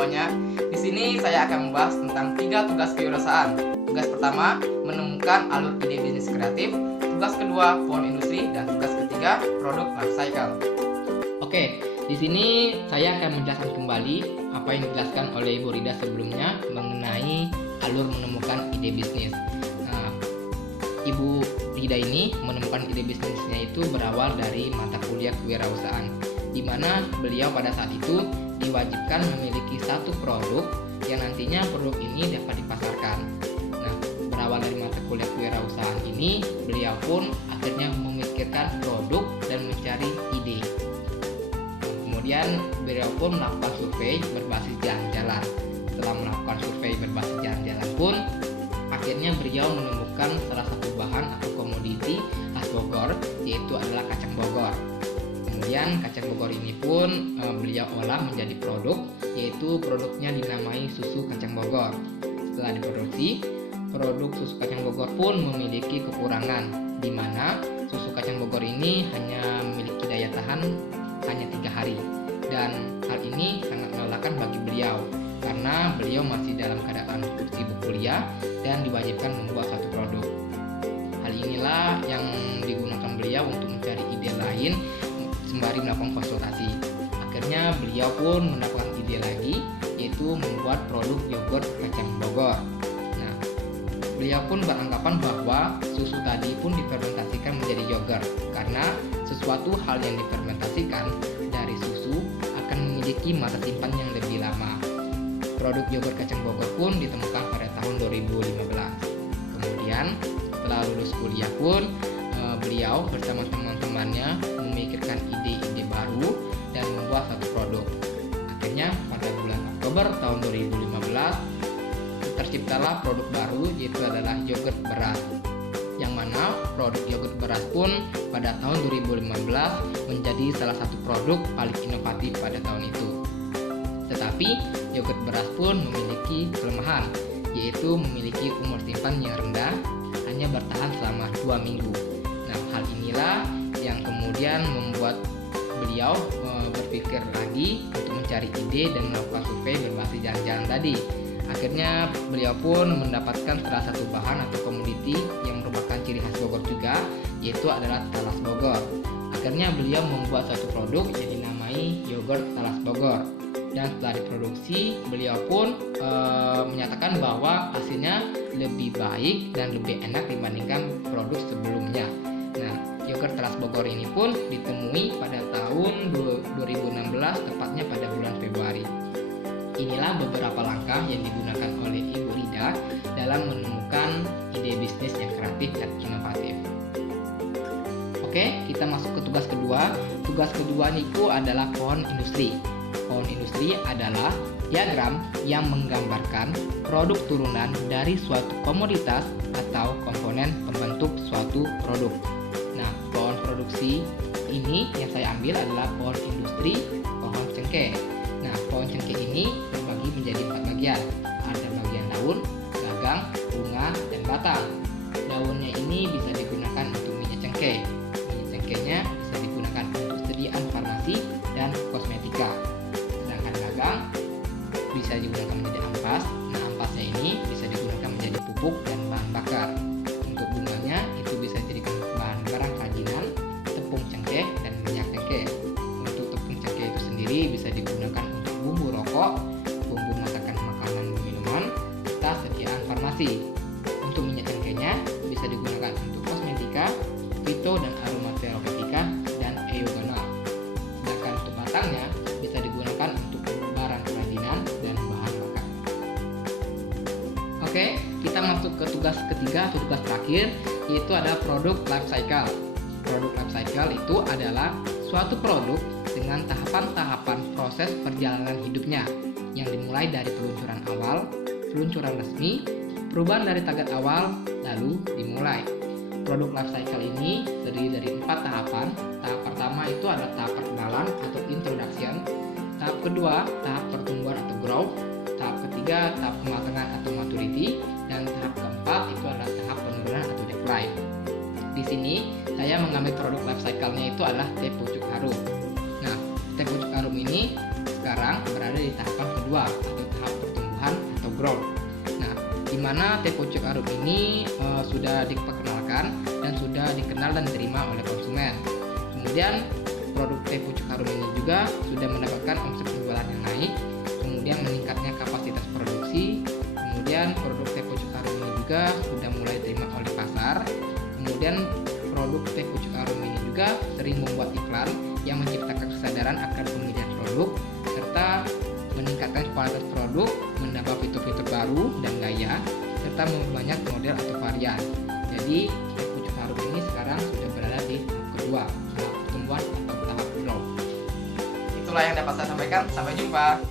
semuanya. Di sini saya akan membahas tentang 3 tugas kewirausahaan. Tugas pertama, menemukan alur ide bisnis kreatif. Tugas kedua, pohon industri, dan tugas ketiga, produk life cycle. Oke, di sini saya akan menjelaskan kembali apa yang dijelaskan oleh Ibu Rida sebelumnya mengenai alur menemukan ide bisnis. Nah, Ibu Rida ini menemukan ide bisnisnya itu berawal dari mata kuliah kewirausahaan, di mana beliau pada saat itu diwajibkan memiliki satu produk yang nantinya produk ini dapat dipasarkan. Nah, berawal dari mata kuliah kewirausahaan ini, beliau pun akhirnya memikirkan produk dan mencari ide. Kemudian beliau pun melakukan survei berbasis jalan-jalan. Setelah melakukan survei berbasis jalan-jalan pun, akhirnya beliau menemukan salah satu bahan atau komoditi khas Bogor, yaitu adalah kacang Bogor. Kemudian kacang Bogor ini pun beliau olah menjadi produk, yaitu produknya dinamai susu kacang Bogor. Setelah diproduksi, produk susu kacang Bogor pun memiliki kekurangan, di mana susu kacang Bogor ini hanya memiliki daya tahan hanya 3 hari. Dan hal ini sangat melelahkan bagi beliau, karena beliau masih dalam keadaan sibuk kuliah dan diwajibkan membuat satu produk. Hal inilah yang digunakan beliau untuk mencari ide lain sembari melakukan konsultasi. Akhirnya beliau pun mendapatkan ide lagi, yaitu membuat produk yogurt kacang Bogor. Nah, beliau pun beranggapan bahwa susu tadi pun difermentasikan menjadi yogurt, karena sesuatu hal yang difermentasikan dari susu akan memiliki masa simpan yang lebih lama. Produk yogurt kacang Bogor pun ditemukan pada tahun 2015. Kemudian setelah lulus kuliah pun beliau bersama teman-temannya memikirkan ide-ide baru dan membuat satu produk. Akhirnya pada bulan Oktober tahun 2015 terciptalah produk baru, yaitu adalah yogurt beras. Yang mana produk yogurt beras pun pada tahun 2015 menjadi salah satu produk paling inovatif pada tahun itu. Tetapi yogurt beras pun memiliki kelemahan, yaitu memiliki umur simpan yang rendah, hanya bertahan selama 2 minggu. Nah, hal inilah yang kemudian membuat beliau berpikir lagi untuk mencari ide dan melakukan survei berbasis jalan-jalan tadi. Akhirnya beliau pun mendapatkan salah satu bahan atau komoditi yang merupakan ciri khas Bogor juga, yaitu adalah talas Bogor. Akhirnya beliau membuat satu produk yang dinamai yogurt talas Bogor. Dan setelah diproduksi, beliau pun menyatakan bahwa hasilnya lebih baik dan lebih enak dibandingkan produk sebelumnya. Nah, yogurt talas Bogor ini pun ditemui pada tahun 2016, tepatnya pada bulan Februari. Inilah beberapa langkah yang digunakan oleh Ibu Rida dalam menemukan ide bisnis yang kreatif dan inovatif. Oke, kita masuk ke tugas kedua. Tugas kedua itu adalah pohon industri. Pohon industri adalah diagram yang menggambarkan produk turunan dari suatu komoditas atau komponen pembentuk suatu produk. Nah, pohon produksi ini yang saya ambil adalah pohon industri, pohon cengkeh. Nah, pohon cengkeh ini terbagi menjadi 4 bagian. Ada bagian daun, gagang, bunga, dan batang. Daunnya ini bisa digunakan untuk minyak cengkeh. Minyak cengkehnya bisa digunakan untuk sediaan farmasi dan kosmetika. Sedangkan gagang bisa digunakan menjadi ampas. Nah, ampasnya ini bisa digunakan menjadi pupuk dan bahan bakar. Untuk bunganya itu bisa dijadikan bahan barang kerajinan, tepung cengkeh, dan minyak cengkeh. Untuk tepung cengkeh itu sendiri bisa digunakan untuk bumbu rokok, bumbu masakan makanan dan minuman, serta sediaan farmasi. Untuk minyak cengkehnya bisa digunakan untuk kosmetika, fito dan aromaterapeutika, dan eugenol. Sedangkan untuk batangnya bisa digunakan untuk barang kerajinan dan bahan bakar. Oke, kita masuk ke tugas ketiga atau tugas terakhir, yaitu ada produk life cycle. Produk life cycle itu adalah suatu produk dengan tahapan-tahapan proses perjalanan hidupnya, yang dimulai dari peluncuran awal, peluncuran resmi, perubahan dari target awal, lalu dimulai. Produk life cycle ini terdiri dari 4 tahapan. Tahap pertama itu adalah tahap perkenalan atau introduction. Tahap kedua, tahap pertumbuhan atau growth. Tahap ketiga, tahap kematangan atau maturity. Dan tahap keempat itu adalah tahap penurunan atau decline. Di sini saya mengambil produk life cycle-nya itu adalah teh pucuk harum. Nah, teh pucuk harum ini sekarang berada di tahapan kedua atau tahap pertumbuhan atau growth. Nah, di mana teh pucuk harum ini sudah diperkenalkan dan sudah dikenal dan diterima oleh konsumen. Kemudian produk teh pucuk harum ini juga sudah mendapatkan omset penjualan yang naik, kemudian meningkatnya kapasitas produksi. Kemudian produk teh pucuk harum ini juga sudah mulai diterima oleh pasar. Kemudian produk teh pucuk harum ini juga sering membuat iklan yang menciptakan kesadaran akan pemilihan produk serta meningkatkan kualitas produk, menambah fitur-fitur baru dan gaya, serta memperbanyak model atau varian. Jadi teh pucuk harum ini sekarang sudah berada di tahap kedua, tahap pertumbuhan atau tahap growth. Itulah yang dapat saya sampaikan. Sampai jumpa.